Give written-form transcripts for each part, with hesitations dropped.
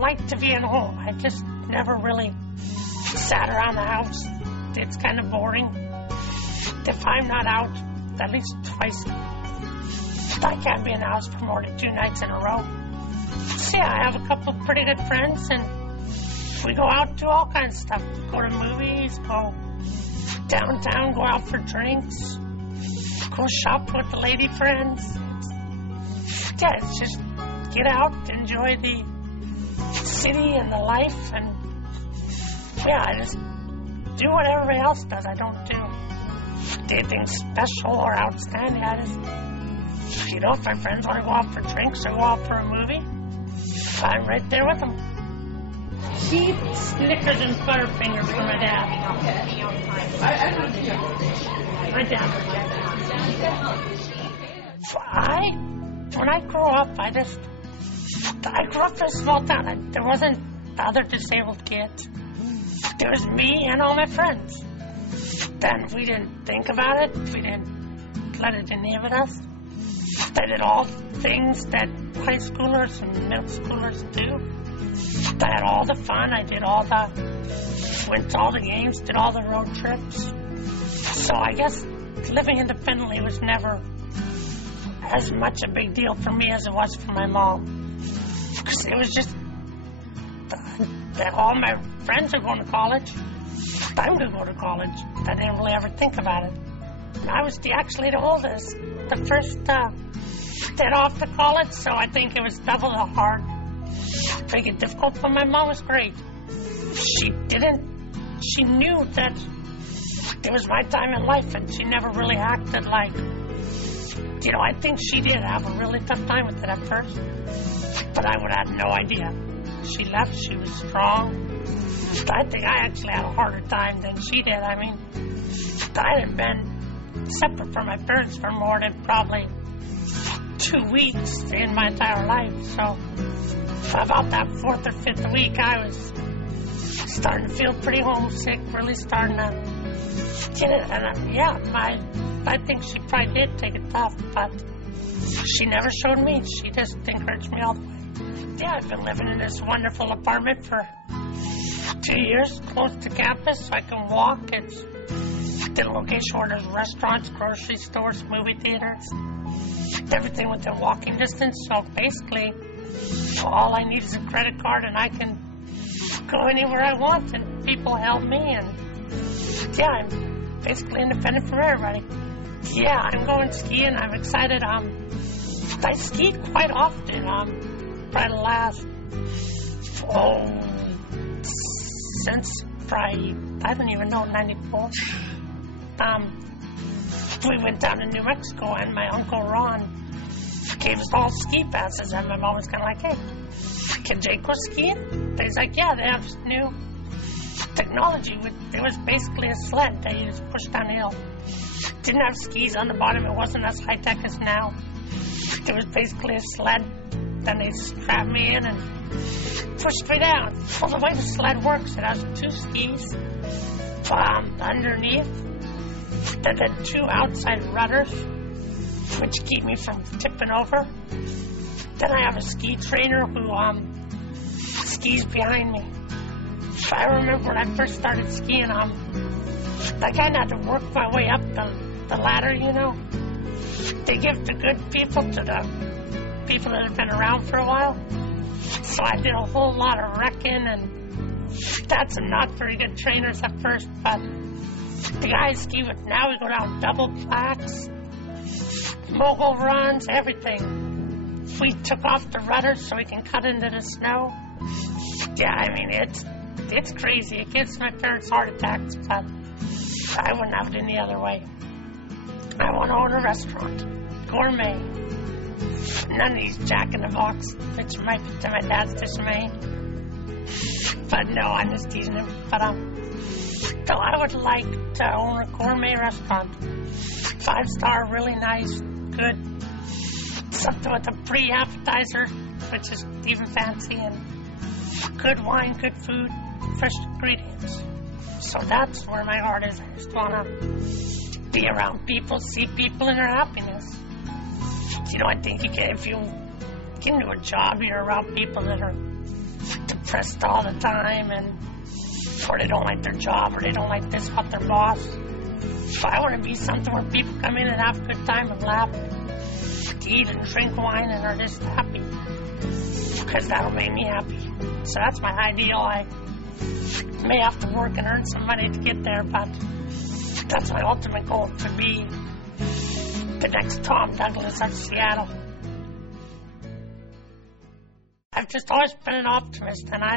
like to be at home. I just never really sat around the house. It's kind of boring. If I'm not out at least twice, I can't be in the house for more than 2 nights in a row. So yeah, I have a couple of pretty good friends, and we go out and do all kinds of stuff. Go to movies, go downtown, go out for drinks, go shop with the lady friends. Yeah, it's just get out, enjoy the city and the life, and yeah, I just do what everybody else does. I don't do anything special or outstanding. I just, if my friends want to go out for drinks or go out for a movie, I'm right there with them. She Snickers and Butterfingers for my dad. My dad. When I grew up, I grew up in a small town. There wasn't other disabled kids. There was me and all my friends. Then we didn't think about it. We didn't let it inhibit us. I did all things that high schoolers and middle schoolers do. I had all the fun. I did went to all the games, did all the road trips. So I guess living independently was never as much a big deal for me as it was for my mom. Because it was just that all my friends are going to college. I'm going to go to college. I didn't really ever think about it. And I was actually the oldest, the first dead off to college, so I think it was double the hard. Make it difficult, but my mom was great. She knew that it was my time in life, and she never really acted like, I think she did have a really tough time with it at first, but I would have no idea. She left, she was strong. I think I actually had a harder time than she did. I mean, I had been separate from my parents for more than probably 2 weeks in my entire life, so about that 4th or 5th week, I was starting to feel pretty homesick, really starting to get it. And I think she probably did take it tough, but she never showed me. She just encouraged me all the way. Yeah, I've been living in this wonderful apartment for 2 years, close to campus, so I can walk. It's the location where there's restaurants, grocery stores, movie theaters, everything within walking distance. So basically, all I need is a credit card, and I can go anywhere I want, and people help me, and yeah, I'm basically independent from everybody. Yeah, I'm going skiing. I'm excited. I ski quite often. Probably the last, since probably, I don't even know, 94. We went down to New Mexico, and my Uncle Ron gave us all ski passes, and my mom was kind of like, hey, can Jake go skiing? And he's like, yeah, they have new technology. It was basically a sled that you just pushed down a hill. Didn't have skis on the bottom. It wasn't as high-tech as now. It was basically a sled. Then they strapped me in and pushed me down. Well, the way the sled works, it has 2 skis underneath. Then 2 outside rudders, which keep me from tipping over. Then I have a ski trainer who skis behind me. I remember when I first started skiing, I kind of had to work my way up the ladder, They give the good people to the people that have been around for a while. So I did a whole lot of wrecking, and had some not very good trainers at first, but the guys I ski with now, we go down double flats, mogul runs, everything. We took off the rudders so we can cut into the snow. Yeah, I mean, it's crazy. It gives my parents heart attacks, but I wouldn't have it any other way. I want to own a restaurant, gourmet. None of these Jack in the Box, which might be to my dad's dismay. But no, I'm just teasing him. But so I would like to own a gourmet restaurant. 5-star, really nice, good. Something with a pre-appetizer, which is even fancy, and good wine, good food, fresh ingredients. So that's where my heart is. I just want to be around people, see people in their happiness. I think if you get into a job, you're around people that are the stressed all the time, and or they don't like their job, or they don't like this about their boss. So I want to be something where people come in and have a good time and laugh, eat and drink wine, and are just happy, because that'll make me happy. So that's my ideal. I may have to work and earn some money to get there, but that's my ultimate goal, to be the next Tom Douglas of Seattle. I've just always been an optimist, and I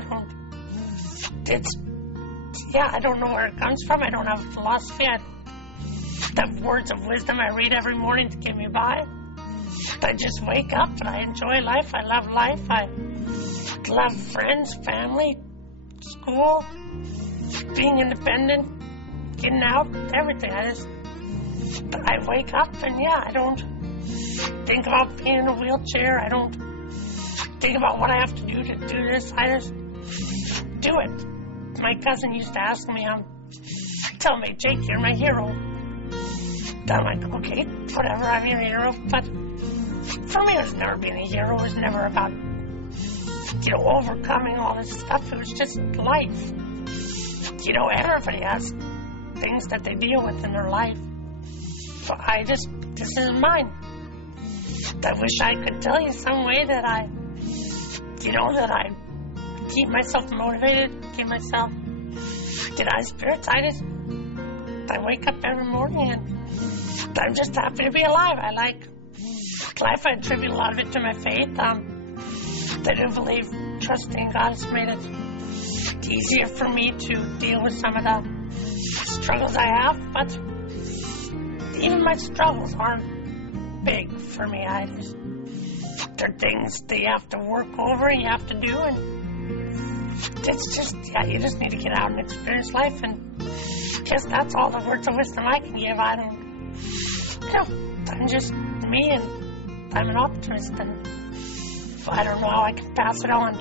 don't know where it comes from. I don't have a philosophy. I have words of wisdom I read every morning to get me by. I just wake up and I enjoy life. I love life. I love friends, family, school, being independent, getting out, everything. I wake up and I don't think about being in a wheelchair. I don't think about what I have to do this. I just do it. My cousin used to ask me, tell me, Jake, you're my hero. I'm like, okay, whatever, I'm your hero. But for me, it was never being a hero. It was never about, overcoming all this stuff. It was just life. Everybody has things that they deal with in their life. So this is mine. I wish I could tell you some way that I keep myself motivated, get high spirits. I wake up every morning and I'm just happy to be alive. I like life. I attribute a lot of it to my faith. I do believe trusting in God has made it easier for me to deal with some of the struggles I have, but even my struggles aren't big for me. They're things that you have to work over and you have to do, and it's just, you just need to get out and experience life, and I guess that's all the words of wisdom I can give. I'm just me, and I'm an optimist, and I don't know how I can pass it on.